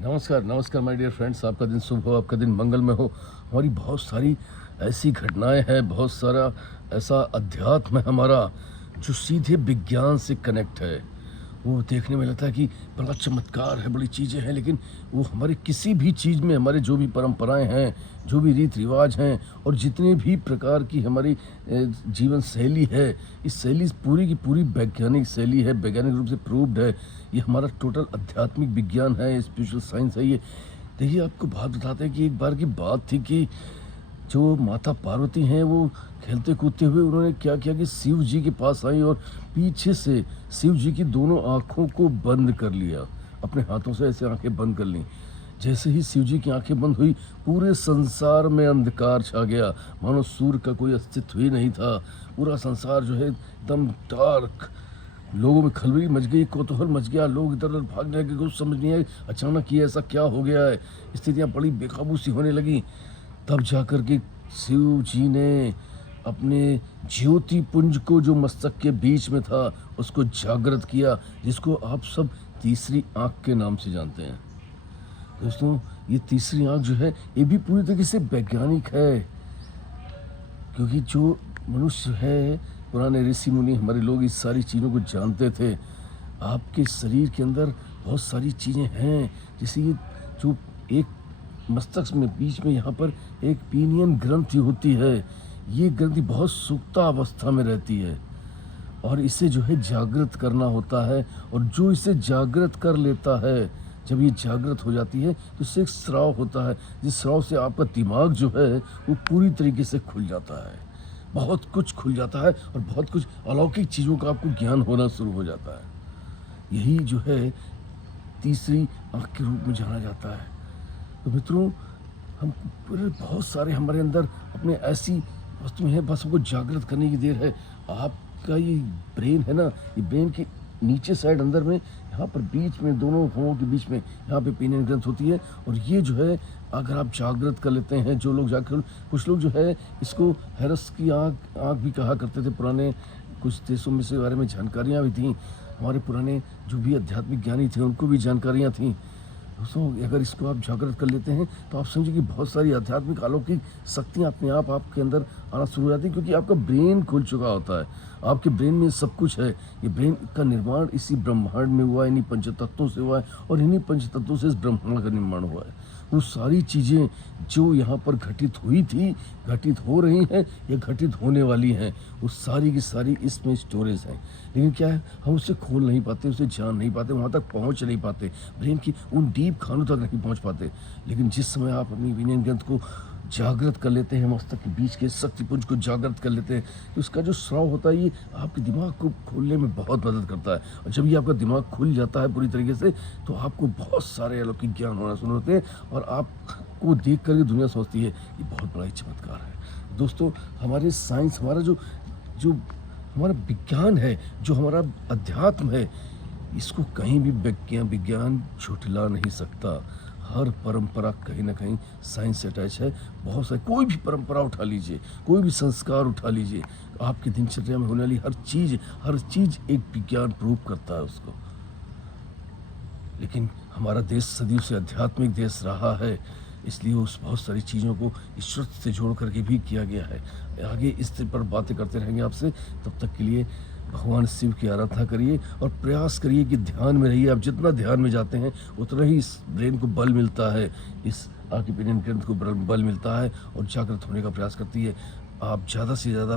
नमस्कार, नमस्कार my dear friends. आपका दिन शुभ हो, आपका दिन मंगलमय हो। हमारी बहुत सारी ऐसी घटनाएँ हैं, बहुत सारा ऐसा अध्यात्म है हमारा, जो सीधे विज्ञान से कनेक्ट है। वो देखने में लगता है कि बड़ा चमत्कार है, बड़ी चीज़ें हैं, लेकिन वो हमारे किसी भी चीज़ में हमारे जो भी परंपराएँ हैं, जो भी रीत-रिवाज हैं और जितने भी प्रकार की हमारी जीवन शैली है, इस शैली पूरी की पूरी वैज्ञानिक शैली है, वैज्ञानिक रूप से प्रूव्ड है। ये हमारा टोटल आध्यात्मिक विज्ञान है, स्पिरिचुअल साइंस है ये। देखिए, आपको बात बताते हैं कि एक बार की बात थी कि जो माता पार्वती हैं, वो खेलते कूदते हुए उन्होंने क्या किया कि शिव जी के पास आई और पीछे से शिव जी की दोनों आँखों को बंद कर लिया। अपने हाथों से ऐसे आँखें बंद कर लीं। जैसे ही शिव जी की आँखें बंद हुई, पूरे संसार में अंधकार छा गया, मानो सूर्य का कोई अस्तित्व ही नहीं था। पूरा संसार जो है एकदम डार्क। लोगों में खलबली मच गई, कौतूहल मच गया, लोग इधर-उधर भागने लगे, कुछ समझ नहीं आया अचानक ये ऐसा क्या हो गया है? स्थितियाँ बड़ी बेकाबू सी होने लगीं। तब जाकर के शिव जी ने अपने ज्योति पुंज को, जो मस्तक के बीच में था, उसको जागृत किया, जिसको आप सब तीसरी आँख के नाम से जानते हैं। दोस्तों, ये तीसरी आँख जो है, ये भी पूरी तरीके से वैज्ञानिक है, क्योंकि जो मनुष्य है, पुराने ऋषि मुनि हमारे लोग इस सारी चीज़ों को जानते थे। आपके शरीर के अंदर बहुत सारी चीज़ें हैं, जैसे ये जो एक मस्तक में बीच में यहाँ पर एक पीनियन ग्रंथि होती है। ये ग्रंथि बहुत सुप्ता अवस्था में रहती है और इसे जो है जागृत करना होता है, और जो इसे जागृत कर लेता है, जब ये जागृत हो जाती है तो इससे एक स्राव होता है, जिस स्राव से आपका दिमाग जो है वो पूरी तरीके से खुल जाता है। बहुत कुछ खुल जाता है और बहुत कुछ अलौकिक चीज़ों का आपको ज्ञान होना शुरू हो जाता है। यही जो है तीसरी आँख के रूप में जाना जाता है। तो मित्रों, हम पूरे बहुत सारे हमारे अंदर अपने ऐसी वस्तुएं हैं, बस हमको जागृत करने की देर है। आपका ये ब्रेन है ना, ये ब्रेन के नीचे साइड अंदर में, यहाँ पर बीच में, दोनों भुवों के बीच में यहाँ पे पीनियन ग्रंथ होती है, और ये जो है अगर आप जागृत कर लेते हैं, जो लोग जागृत, कुछ लोग जो है इसको हैरस की आँख भी कहा करते थे। पुराने कुछ देशों में से बारे में जानकारियाँ भी थीं। हमारे पुराने जो भी आध्यात्मिक ज्ञानी थे, उनको भी जानकारियाँ थीं। दोस्तों, अगर इसको आप जागृत कर लेते हैं तो आप समझिए कि बहुत सारी आध्यात्मिक अलौकिक शक्तियाँ अपने आप आपके अंदर आना शुरू हो जाती हैं, क्योंकि आपका ब्रेन खुल चुका होता है। आपके ब्रेन में सब कुछ है। ये ब्रेन का निर्माण इसी ब्रह्मांड में हुआ है, इन्हीं पंचतत्वों से हुआ है, और इन्हीं पंचतत्वों से इस ब्रह्मांड का निर्माण हुआ है। वो सारी चीज़ें जो यहाँ पर घटित हुई थी, घटित हो रही हैं या घटित होने वाली हैं, वो सारी की सारी इसमें स्टोरेज हैं। लेकिन क्या है, हम उसे खोल नहीं पाते, उसे जान नहीं पाते, वहाँ तक पहुँच नहीं पाते, ब्रेन की उन डीप खानों तक नहीं पहुँच पाते। लेकिन जिस समय आप अपनी विनय ग्रंथ को जागृत कर लेते हैं, मस्तक के बीच के शक्तिपुंज को जागृत कर लेते हैं, तो उसका जो स्राव होता है, ये आपके दिमाग को खोलने में बहुत मदद करता है। और जब ये आपका दिमाग खुल जाता है पूरी तरीके से, तो आपको बहुत सारे अलौकिक ज्ञान होना शुरू होते हैं, और आपको देख कर के दुनिया सोचती है ये बहुत बड़ा ही चमत्कार है। दोस्तों, हमारे साइंस, हमारा जो जो हमारा विज्ञान है, जो हमारा अध्यात्म है, इसको कहीं भी विज्ञान झुठला नहीं सकता। हर परंपरा कहीं ना कहीं साइंस से अटैच है। बहुत सारी, कोई भी परंपरा उठा लीजिए, कोई भी संस्कार उठा लीजिए, आपकी दिनचर्या में होने वाली हर चीज़ एक विज्ञान प्रूव करता है उसको। लेकिन हमारा देश सदियों से आध्यात्मिक देश रहा है, इसलिए उस बहुत सारी चीज़ों को ईश्वर से जोड़ करके भी किया गया है। आगे इस पर बातें करते रहेंगे आपसे। तब तक के लिए भगवान शिव की आराधना करिए और प्रयास करिए कि ध्यान में रहिए। आप जितना ध्यान में जाते हैं, उतना ही इस ब्रेन को बल मिलता है, इस आपकी पीनियन ग्रंथ को बल मिलता है, और जागृत होने का प्रयास करती है। आप ज़्यादा से ज़्यादा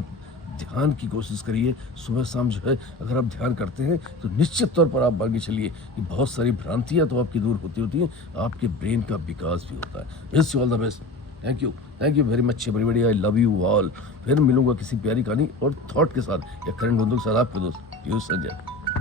ध्यान की कोशिश करिए। सुबह शाम जो है, अगर आप ध्यान करते हैं तो निश्चित तौर पर आप आगे चलिए कि बहुत सारी भ्रांतियाँ तो आपकी दूर होती हैं, आपके ब्रेन का विकास भी होता है। Wish you all the best. Thank you very much everybody. I love you all. फिर मिलूंगा किसी प्यारी कहानी और थॉट के साथ या करंट बंदूक के साथ। आपके दोस्त यूज संजय।